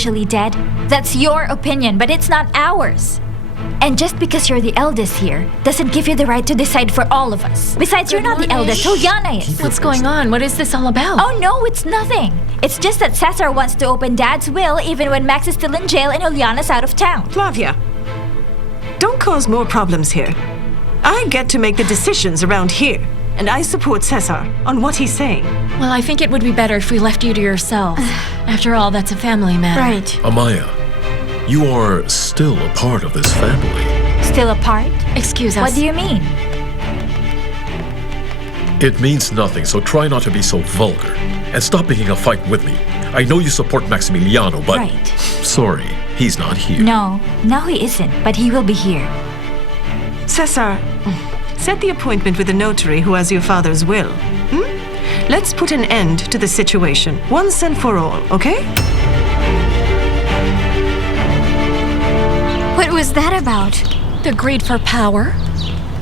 actually dead? That's your opinion, but it's not ours. And just because you're the eldest here doesn't give you the right to decide for all of us. Besides, you're not the eldest, Juliana is. What's going on? What is this all about? Oh no, it's nothing. It's just that Cesar wants to open Dad's will even when Max is still in jail and Juliana's out of town. Flavia, don't cause more problems here. I get to make the decisions around here, and I support Cesar on what he's saying. Well, I think it would be better if we left you to yourself. After all, that's a family matter. Right. Amaya, you are still a part of this family. Still apart? Excuse us. What do you mean? It means nothing, so try not to be so vulgar. And stop picking a fight with me. I know you support Maximiliano, but... Right. Sorry, he's not here. No, he isn't, but he will be here. Cesar, set the appointment with the notary who has your father's will. Let's put an end to the situation, once and for all, okay? What was that about? The greed for power.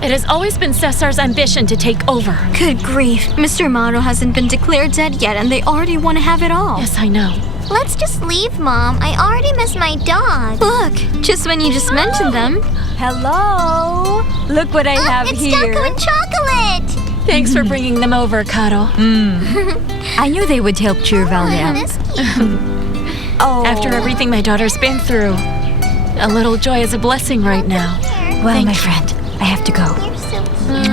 It has always been Cesar's ambition to take over. Good grief. Mr. Amaro hasn't been declared dead yet, and they already want to have it all. Yes, I know. Let's just leave, Mom. I already miss my dog. Look, just when you just mentioned them. Hello! Look what I have it's here. Choco and Chocolate! Thanks for bringing them over, Caro. I knew they would help cheer Valia up. That's cute. Oh. After everything my daughter's been through, a little joy is a blessing right now. Well, my friend, I have to go. You're so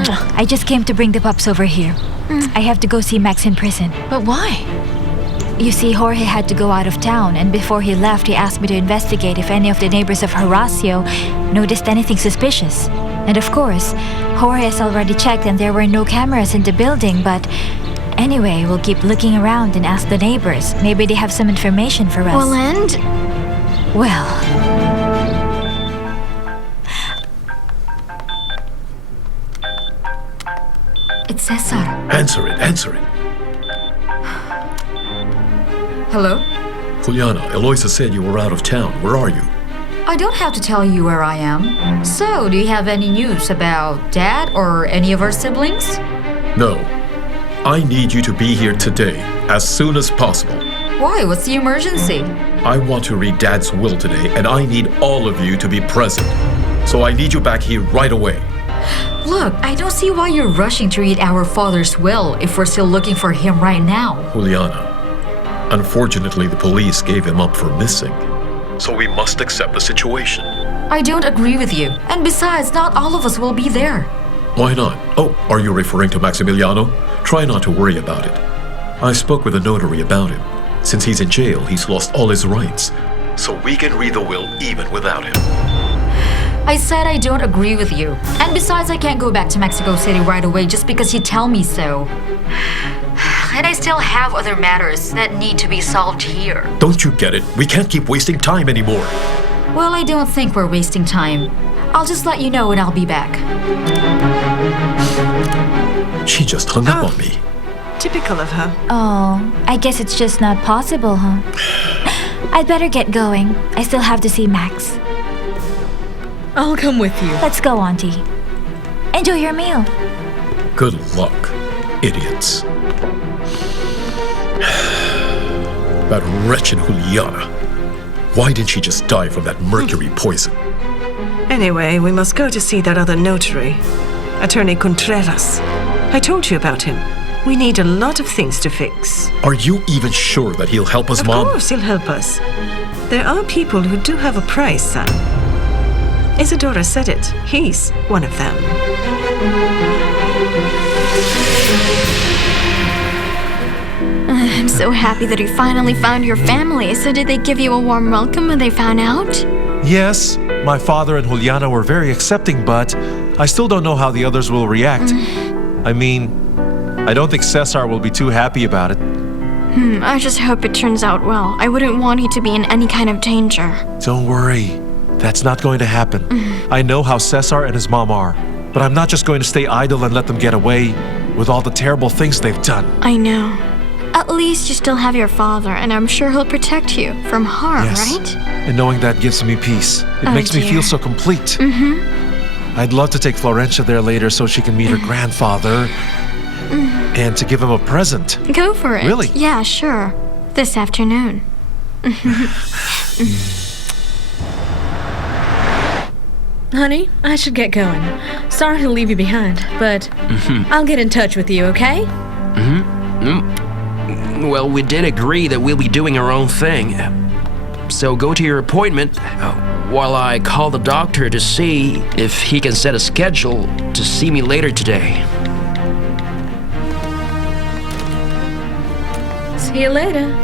cute. I just came to bring the pups over here. I have to go see Max in prison. But why? You see, Jorge had to go out of town, and before he left, he asked me to investigate if any of the neighbors of Horacio noticed anything suspicious. And of course, Jorge has already checked and there were no cameras in the building, but anyway, we'll keep looking around and ask the neighbors. Maybe they have some information for us. Well, and? Well... It's Cesar. Answer it. Hello? Juliana, Eloisa said you were out of town. Where are you? I don't have to tell you where I am. So, do you have any news about Dad or any of our siblings? No. I need you to be here today, as soon as possible. Why? What's the emergency? I want to read Dad's will today, and I need all of you to be present. So I need you back here right away. Look, I don't see why you're rushing to read our father's will if we're still looking for him right now. Juliana, unfortunately the police gave him up for missing. So we must accept the situation. I don't agree with you. And besides, not all of us will be there. Why not? Oh, are you referring to Maximiliano? Try not to worry about it. I spoke with the notary about him. Since he's in jail, he's lost all his rights. So we can read the will even without him. I said I don't agree with you. And besides, I can't go back to Mexico City right away just because you tell me so. And I still have other matters that need to be solved here. Don't you get it? We can't keep wasting time anymore. Well, I don't think we're wasting time. I'll just let you know when I'll be back. She just hung up on me. Typical of her. Oh, I guess it's just not possible, huh? I'd better get going. I still have to see Max. I'll come with you. Let's go, Auntie. Enjoy your meal. Good luck, idiots. That wretched Juliana. Why didn't she just die from that mercury poison? Anyway, we must go to see that other notary, Attorney Contreras. I told you about him. We need a lot of things to fix. Are you even sure that he'll help us, Mom? Of course he'll help us. There are people who do have a price, son. Isadora said it. He's one of them. I'm so happy that you finally found your family. So did they give you a warm welcome when they found out? Yes, my father and Juliana were very accepting, but I still don't know how the others will react. I mean, I don't think Cesar will be too happy about it. I just hope it turns out well. I wouldn't want you to be in any kind of danger. Don't worry. That's not going to happen. I know how Cesar and his mom are, but I'm not just going to stay idle and let them get away with all the terrible things they've done. I know. At least you still have your father, and I'm sure he'll protect you from harm, Yes. right? And knowing that gives me peace. It Oh, makes me dear. feel so complete. I'd love to take Florencia there later so she can meet her grandfather and to give him a present. Go for it. Really? Yeah, sure. This afternoon. Honey, I should get going. Sorry to leave you behind, but I'll get in touch with you, okay? Well, we did agree that we'll be doing our own thing. So go to your appointment while I call the doctor to see if he can set a schedule to see me later today. See you later.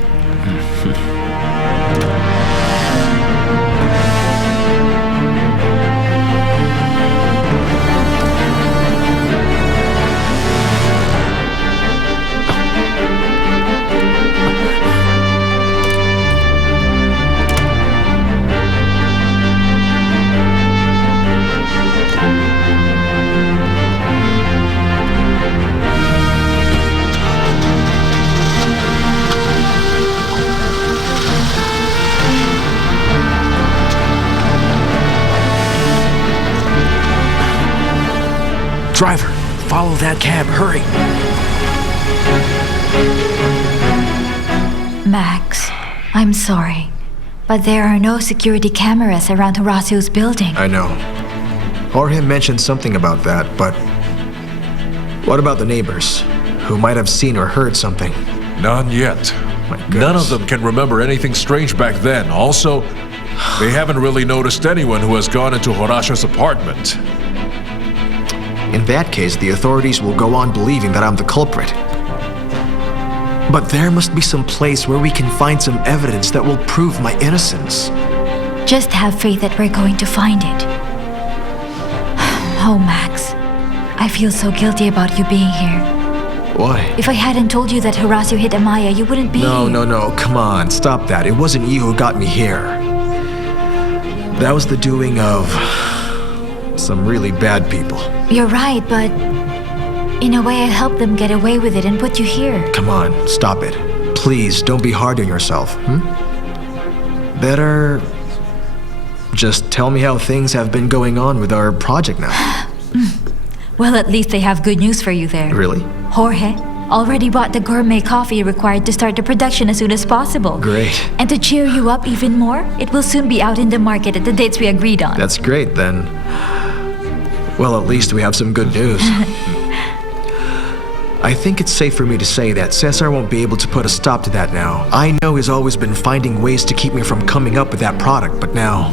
Driver, follow that cab, hurry. Max, I'm sorry, but there are no security cameras around Horacio's building. I know. Jorge mentioned something about that, but what about the neighbors who might have seen or heard something? None yet. My None goodness. of them can remember anything strange back then. Also, they haven't really noticed anyone who has gone into Horacio's apartment. In that case, the authorities will go on believing that I'm the culprit. But there must be some place where we can find some evidence that will prove my innocence. Just have faith that we're going to find it. Oh, Max, I feel so guilty about you being here. Why? If I hadn't told you that Horacio hit Amaya, you wouldn't be No, come on, stop that. It wasn't you who got me here. That was the doing of some really bad people. You're right, but in a way I helped them get away with it and put you here. Come on, stop it. Please, don't be hard on yourself, Better just tell me how things have been going on with our project now. Well, at least they have good news for you there. Really? Jorge already bought the gourmet coffee required to start the production as soon as possible. Great. And to cheer you up even more, it will soon be out in the market at the dates we agreed on. That's great then. Well, at least we have some good news. I think it's safe for me to say that Cesar won't be able to put a stop to that now. I know he's always been finding ways to keep me from coming up with that product, but now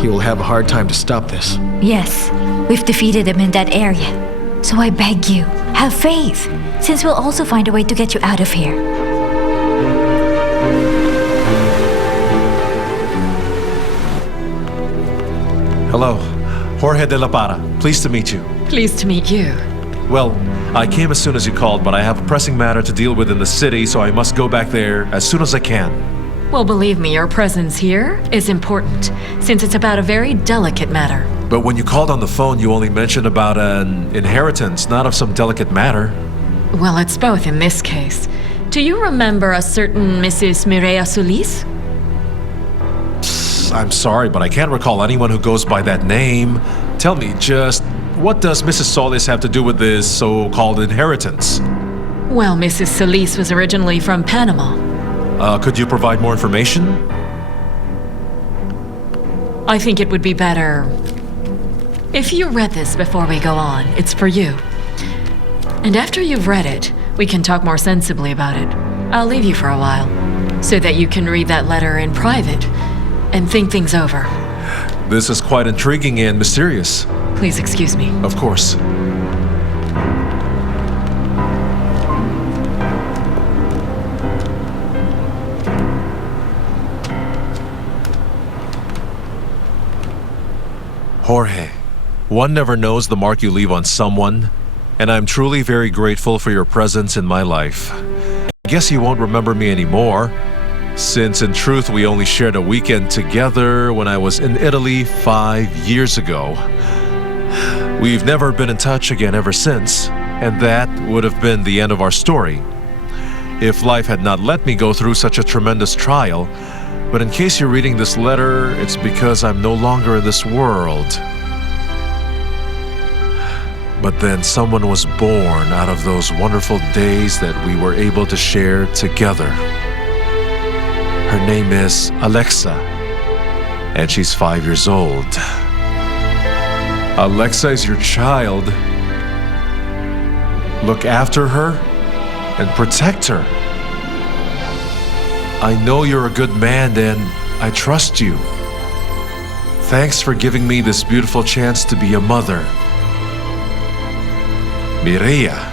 he will have a hard time to stop this. Yes, we've defeated him in that area. So I beg you, have faith, since we'll also find a way to get you out of here. Hello, Jorge de la Parra. Pleased to meet you. Pleased to meet you. Well, I came as soon as you called, but I have a pressing matter to deal with in the city, so I must go back there as soon as I can. Well, believe me, your presence here is important, since it's about a very delicate matter. But when you called on the phone, you only mentioned about an inheritance, not of some delicate matter. Well, it's both in this case. Do you remember a certain Mrs. Mireya Solis? I'm sorry, but I can't recall anyone who goes by that name. Tell me, just what does Mrs. Solis have to do with this so-called inheritance? Well, Mrs. Solis was originally from Panama. Could you provide more information? I think it would be better if you read this before we go on. It's for you. And after you've read it, we can talk more sensibly about it. I'll leave you for a while, so that you can read that letter in private and think things over. This is quite intriguing and mysterious. Please excuse me. Of course. Jorge, one never knows the mark you leave on someone, and I'm truly very grateful for your presence in my life. I guess you won't remember me anymore, since in truth we only shared a weekend together when I was in Italy 5 years ago. We've never been in touch again ever since, and that would have been the end of our story, if life had not let me go through such a tremendous trial. But in case you're reading this letter, it's because I'm no longer in this world. But then someone was born out of those wonderful days that we were able to share together. Her name is Alexa, and she's 5 years old. Alexa is your child. Look after her and protect her. I know you're a good man and I trust you. Thanks for giving me this beautiful chance to be a mother. Mireia.